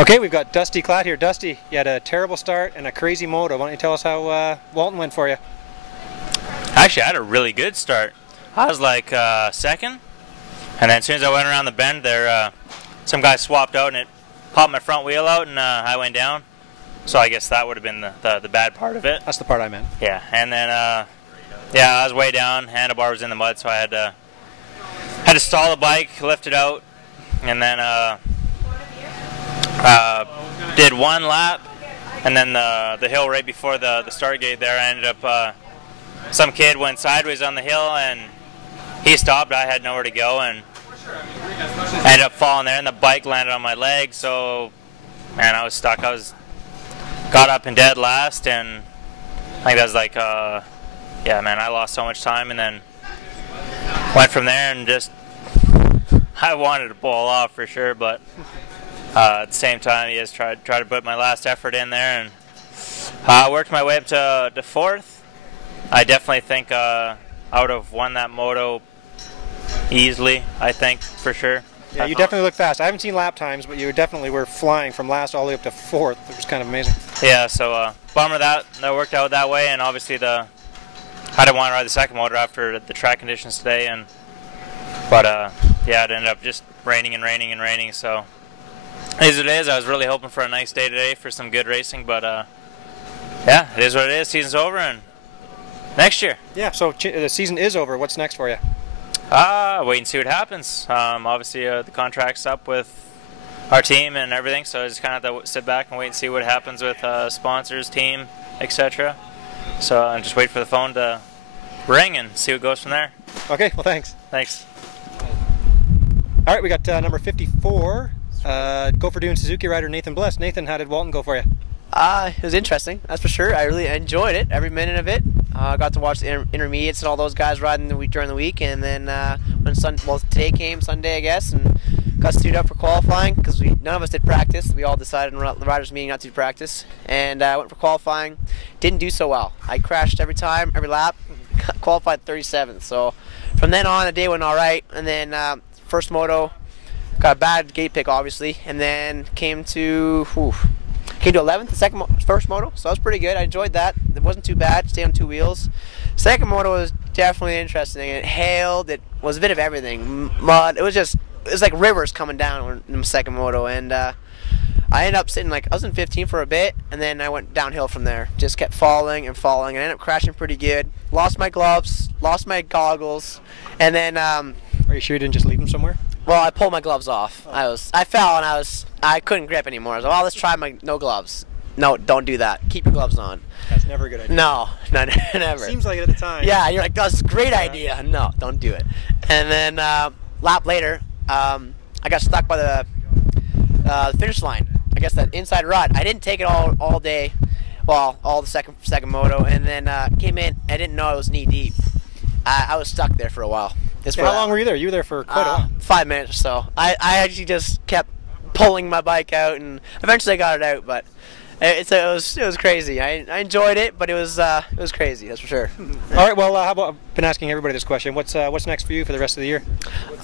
Okay, we've got Dusty Clat here. Dusty, you had a terrible start and a crazy moto. Why don't you tell us how Walton went for you? Actually, I had a really good start. I was like second, and then as soon as I went around the bend there, some guy swapped out and it popped my front wheel out, and I went down. So I guess that would have been the bad part of it. That's the part I meant. Yeah, and then yeah, I was way down. Handlebar was in the mud, so I had to stall the bike, lift it out, and then did one lap, and then the hill right before the start gate there, I ended up, some kid went sideways on the hill and he stopped. I had nowhere to go and I ended up falling there, and the bike landed on my leg, so man, I was stuck. Got up and dead last, and I think that was like yeah, man, I lost so much time, and then went from there and just I wanted to pull off for sure, but at the same time, he just tried to put my last effort in there, and I worked my way up to fourth. I definitely think I would have won that moto easily, I think, for sure. Yeah, you definitely look fast. I haven't seen lap times, but you definitely were flying from last all the way up to fourth. It was kind of amazing. Yeah, so bummer that worked out that way, and obviously I didn't want to ride the second motor after the track conditions today, but yeah, it ended up just raining and raining and raining, so as it is, I was really hoping for a nice day today for some good racing, but yeah, it is what it is. Season's over, and next year. Yeah, so the season is over. What's next for you? Wait and see what happens. Obviously, the contract's up with our team and everything, so I just kind of have to sit back and wait and see what happens with sponsors, team, etc. So I'll just wait for the phone to ring and see what goes from there. Okay, well, thanks. Thanks. All right, we got number 54. Gopher Dune Suzuki rider Nathan Bless. Nathan, how did Walton go for you? It was interesting, that's for sure. I really enjoyed it, every minute of it. I got to watch the intermediates and all those guys riding during the week, and then when today came, Sunday I guess, and got suited up for qualifying because none of us did practice. We all decided in the riders' meeting not to do practice, and I went for qualifying. Didn't do so well. I crashed every time, every lap. Qualified 37th. So from then on, the day went all right, and then first moto. Got a bad gate pick, obviously, and then came to 11th, the first moto, so that was pretty good. I enjoyed that. It wasn't too bad. Stay on two wheels. Second moto was definitely interesting. It hailed. It was a bit of everything. Mud. It was like rivers coming down in the second moto, and I ended up sitting I was in 15 for a bit, and then I went downhill from there. Just kept falling and falling, and I ended up crashing pretty good. Lost my gloves, lost my goggles, and then. Are you sure you didn't just leave them somewhere? Well, I pulled my gloves off. I fell and I couldn't grip anymore. I was like, well, let's try no gloves. No, don't do that. Keep your gloves on. That's never a good idea. No, never. Seems like it at the time. Yeah, you're like, that's a great idea. No, don't do it. And then lap later, I got stuck by the finish line. I guess that inside rut. I didn't take it all day, well, all the second moto, and then came in. I didn't know I was knee deep. I was stuck there for a while. How long were you there? You were there for quite a while. 5 minutes or so. I actually just kept pulling my bike out, and eventually I got it out. But it was crazy. I enjoyed it, but it was crazy. That's for sure. All right. Well, how about I've been asking everybody this question? What's next for you for the rest of the year?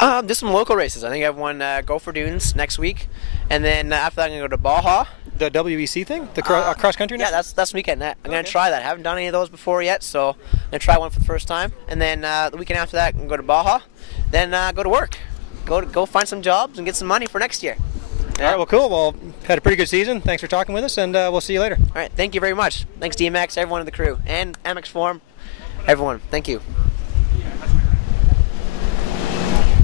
Just some local races. I think I have one Gopher Dunes next week, and then after that I'm gonna go to Baja. The WEC thing, the cross country. Yeah, that's weekend. I'm gonna try that. I haven't done any of those before yet, so I'm gonna try one for the first time. And then the weekend after that, I'm gonna go to Baja, then go to work, go find some jobs and get some money for next year. All right. Well, cool. Well, had a pretty good season. Thanks for talking with us, and we'll see you later. All right. Thank you very much. Thanks DMX, everyone in the crew, and MX Forum, everyone. Thank you.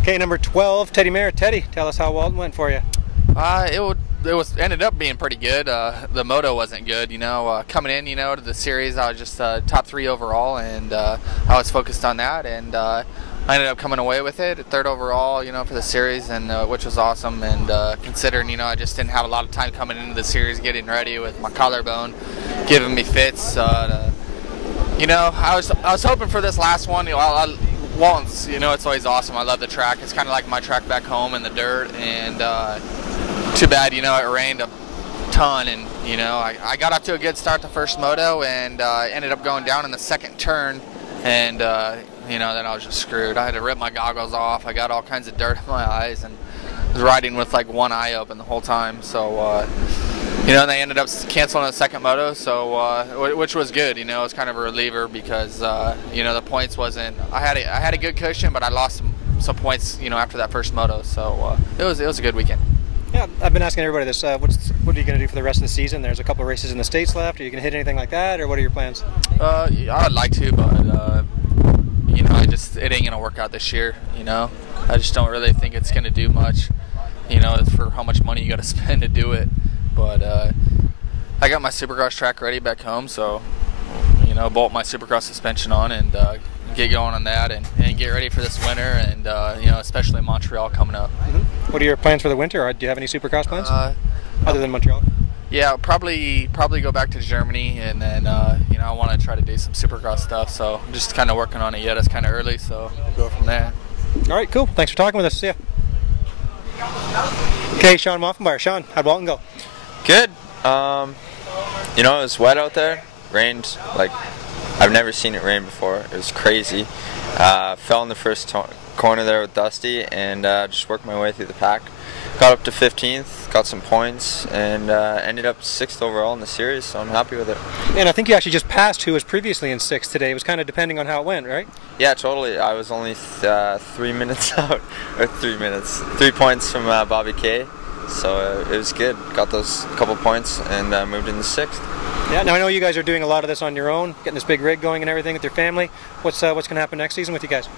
Okay, number 12, Teddy Merritt. Teddy, tell us how Walton went for you. It ended up being pretty good. The moto wasn't good, coming in, to the series. I was just top 3 overall, and I was focused on that. And I ended up coming away with it, 3rd overall, you know, for the series, and which was awesome. And considering, you know, I just didn't have a lot of time coming into the series, getting ready with my collarbone, giving me fits. You know, I was hoping for this last one. You know, Walton's, you know, it's always awesome. I love the track. It's kind of like my track back home in the dirt. And too bad, you know, it rained a ton, and you know, I got off to a good start the first moto, and ended up going down in the 2nd turn, and you know, then I was just screwed. I had to rip my goggles off. I got all kinds of dirt in my eyes, and was riding with like one eye open the whole time. So you know, they ended up canceling the 2nd moto, so which was good. You know, it was kind of a reliever because you know, the points wasn't. I had a good cushion, but I lost some points, you know, after that first moto. So it was a good weekend. Yeah, I've been asking everybody this. What are you going to do for the rest of the season? There's a couple of races in the States left. Are you going to hit anything like that, or what are your plans? Yeah, I'd like to, but you know, it ain't going to work out this year. You know, I just don't really think it's going to do much. You know, it's for how much money you got to spend to do it. But I got my Supercross track ready back home, so you know, bolt my Supercross suspension on and get going on that, and get ready for this winter, and you know, especially Montreal coming up. Mm-hmm. What are your plans for the winter? Or do you have any Supercross plans other than Montreal? Yeah, probably go back to Germany, and then you know, I want to try to do some Supercross stuff. So I'm just kind of working on it yet. It's kind of early, so we'll go from there. All right, cool. Thanks for talking with us. See ya. Okay, Sean Moffenbauer. Sean, how'd Walton go? Good. You know, it was wet out there. Rained like I've never seen it rain before. It was crazy. Fell in the first corner there with Dusty, and just worked my way through the pack. Got up to 15th, got some points, and ended up 6th overall in the series, so I'm happy with it. And I think you actually just passed who was previously in 6th today. It was kind of depending on how it went, right? Yeah, totally. I was only 3 minutes out, or 3 minutes. 3 points from Bobby K, so it was good. Got those couple points and moved into 6th. Yeah, now I know you guys are doing a lot of this on your own, getting this big rig going and everything with your family. What's going to happen next season with you guys?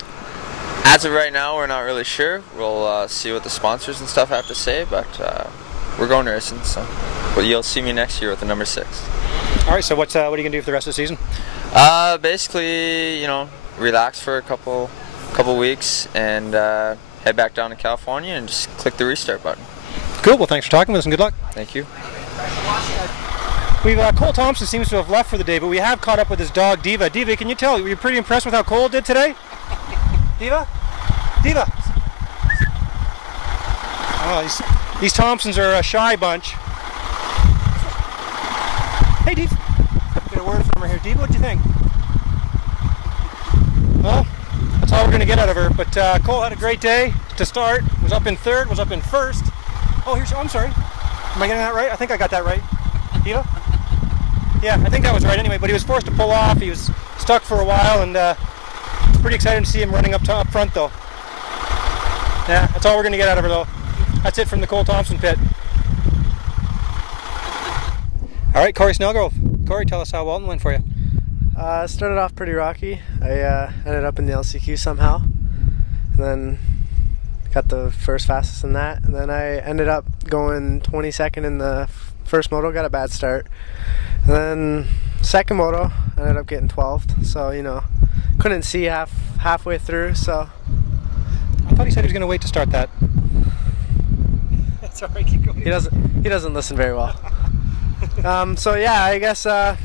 As of right now, we're not really sure. We'll see what the sponsors and stuff have to say, but we're going racing, so you'll see me next year with the number 6. All right, so what are you going to do for the rest of the season? Basically, you know, relax for a couple weeks and head back down to California and just click the restart button. Cool. Well, thanks for talking with us and good luck. Thank you. Cole Thompson seems to have left for the day, but we have caught up with his dog, Diva. Diva, can you tell? Were you pretty impressed with how Cole did today? Diva? Diva! Oh, these Thompsons are a shy bunch. Hey, Diva. Get a word from her here. Diva, what do you think? Well, that's all we're going to get out of her. But Cole had a great day to start. Was up in 3rd, was up in 1st. Oh, I'm sorry. Am I getting that right? I think I got that right. Diva? Yeah, I think that was right anyway, but he was forced to pull off. He was stuck for a while, and it's pretty exciting to see him running up front, though. Yeah, that's all we're going to get out of her, though. That's it from the Cole Thompson pit. All right, Cory Snow Grove. Cory, tell us how Walton went for you. Started off pretty rocky. I ended up in the LCQ somehow, and then got the first fastest in that, and then I ended up going 22nd in the first moto, got a bad start. And then second moto, I ended up getting 12th, so you know, couldn't see halfway through. So I thought he said he was going to wait to start that. That's all right, keep going. He doesn't listen very well. So yeah, I guess it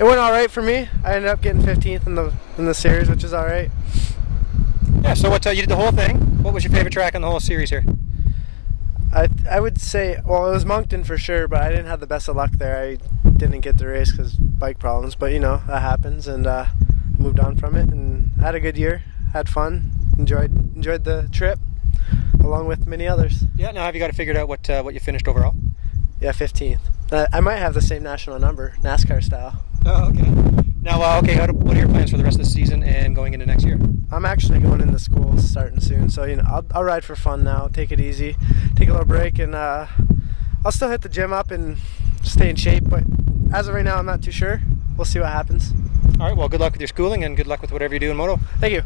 went all right for me. I ended up getting 15th in the series, which is all right. Yeah. So what? You did the whole thing. What was your favorite track on the whole series here? I would say, well, it was Moncton for sure, but I didn't have the best of luck there. I didn't get the race because bike problems, but you know, that happens, and moved on from it, and had a good year, had fun, enjoyed the trip, along with many others. Yeah. Now have you got it figured out what you finished overall? Yeah, 15th. I might have the same national number, NASCAR style. Oh, okay. Now, okay, what are your plans for the rest of the season and going into next year? I'm actually going into school starting soon, so you know, I'll ride for fun now, take it easy, take a little break, and I'll still hit the gym up and stay in shape, but as of right now, I'm not too sure. We'll see what happens. All right, well, good luck with your schooling and good luck with whatever you do in moto. Thank you.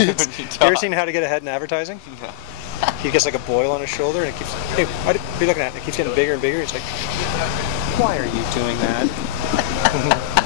You ever seen How to Get Ahead in Advertising? No. He gets like a boil on his shoulder and it keeps, hey, what are you looking at? It keeps getting bigger and bigger. It's like, why are you doing that?